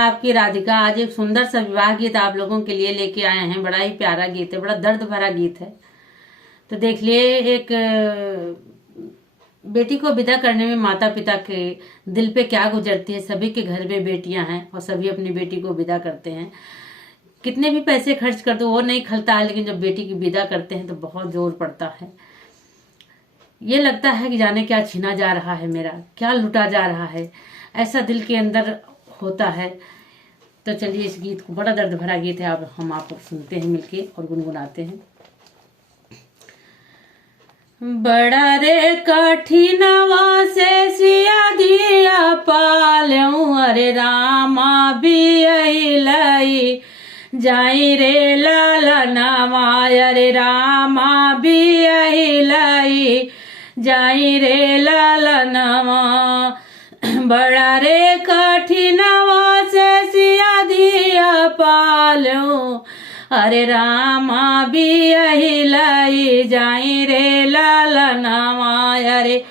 आपकी राधिका आज एक सुंदर सा विवाह गीत आप लोगों के लिए लेके आए हैं। बड़ा ही प्यारा गीत है, बड़ा दर्द भरा गीत है। तो देख लिए, एक बेटी को विदा करने में माता पिता के दिल पे क्या गुजरती है। सभी के घर में बेटियां हैं और सभी अपनी बेटी को विदा करते हैं। कितने भी पैसे खर्च कर दो वो नहीं खलता है, लेकिन जब बेटी की विदा करते हैं तो बहुत जोर पड़ता है। ये लगता है कि जाने क्या छीना जा रहा है मेरा, क्या लुटा जा रहा है, ऐसा दिल के अंदर होता है। तो चलिए इस गीत को, बड़ा दर्द भरा गीत है, अब हम आप सुनते हैं मिलके और गुनगुनाते हैं। बड़ा रे कठिनवा से सिया दिया पालूं, अरे रामा बियलई जाई रे लाला नामा, अरे रामा बियलई जाई रे लाला नामा। बड़ा रे कठिनवा से सिया दिया पालूं, अरे रामा बियलई जाई रे लाला नामा, अरे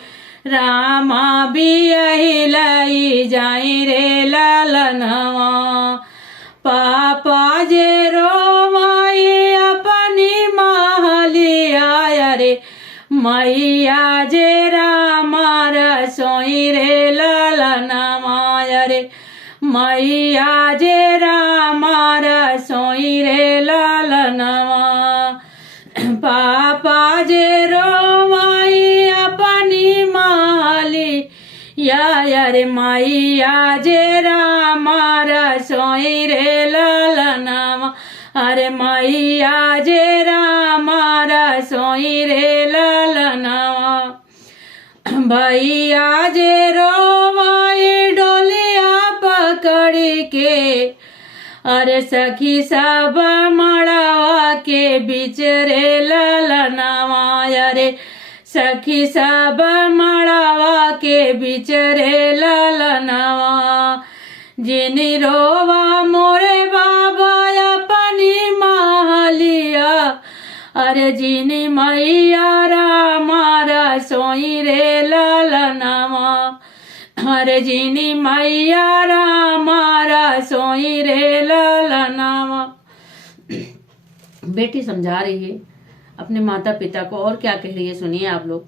रामा बियलई जाई रे लाला नामा। पापा जे रोवाई अपनी महलिया, अरे मैया जे रामा रसोई रे लाला नामा, अरे मैया जे रामा रसोई रे लाला नामा। पापा जे रोवाई अपनी माली या, अरे मैया जे रामा रसोई रे लाला नामा, अरे मैया जे रामा रसोई रे लाला नामा। भैया जे रोवाई डोलिया पकड़ के, अरे सखी सब मड़वा के बीच रे लाला नामा, अरे सखी सब मड़वा के बीच रे लाला नामा। जिनी रोवा मोरे बाबा अपनी महलिया, अरे जिनी मैया रामा रसोई रे लाला नामा, अरे जिनी मैया रामा रसोई रे लाला नामा। बेटी समझा रही है अपने माता पिता को और क्या कह रही है, सुनिए आप लोग।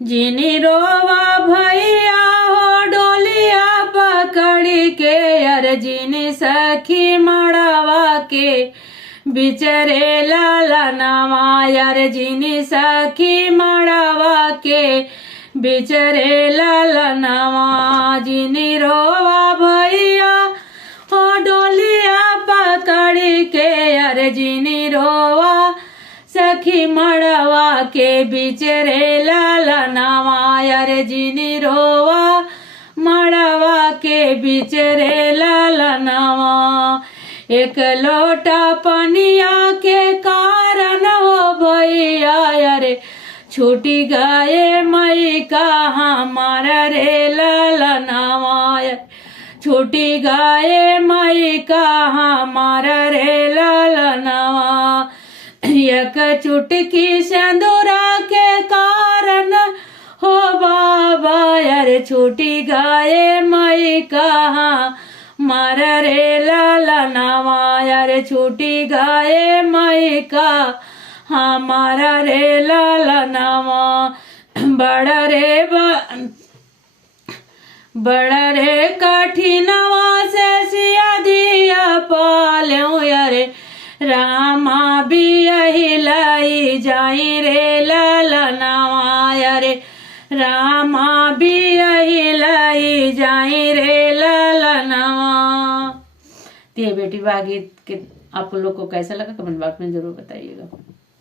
जिनी रोवा भैया हो डोलिया पकड़ के, अरे जिनी सखी मड़वा के बिचरे लाला नामा, अरे जिनी सखी मड़वा के बिचरे लाला नामा। जिनी रोवा भैया हो डोलिया पकड़ के, अरे जिनी रोवा सखी मड़वा के बिचरे लाला नामा, अरे जिनी रोवा मड़वा के बिचरे लाला नामा। एक लोटा पनिया के कारण हो भैया, अरे छूटी गए मई कहाँ मारा रे लाला नामा, छूटी गए मई कहाँ मारा रे लाला नामा। एक चुटकी सिंदूरा के कारण हो बाबा, अरे छूटी गए मई कहाँ मारा रे लाला नामा, अरे छूटी गए मई का हमारा रे लाला नामा। बड़ा रे कठिनवा से सिया दिया पालूं, अरे रामा बियलई जाई रे लाला नामा, अरे रामा बियलई जाई रे लाला नामा। तो ये बेटी वाह गीत के आप लोग को कैसा लगा कमेंट बॉक्स में जरूर बताइएगा।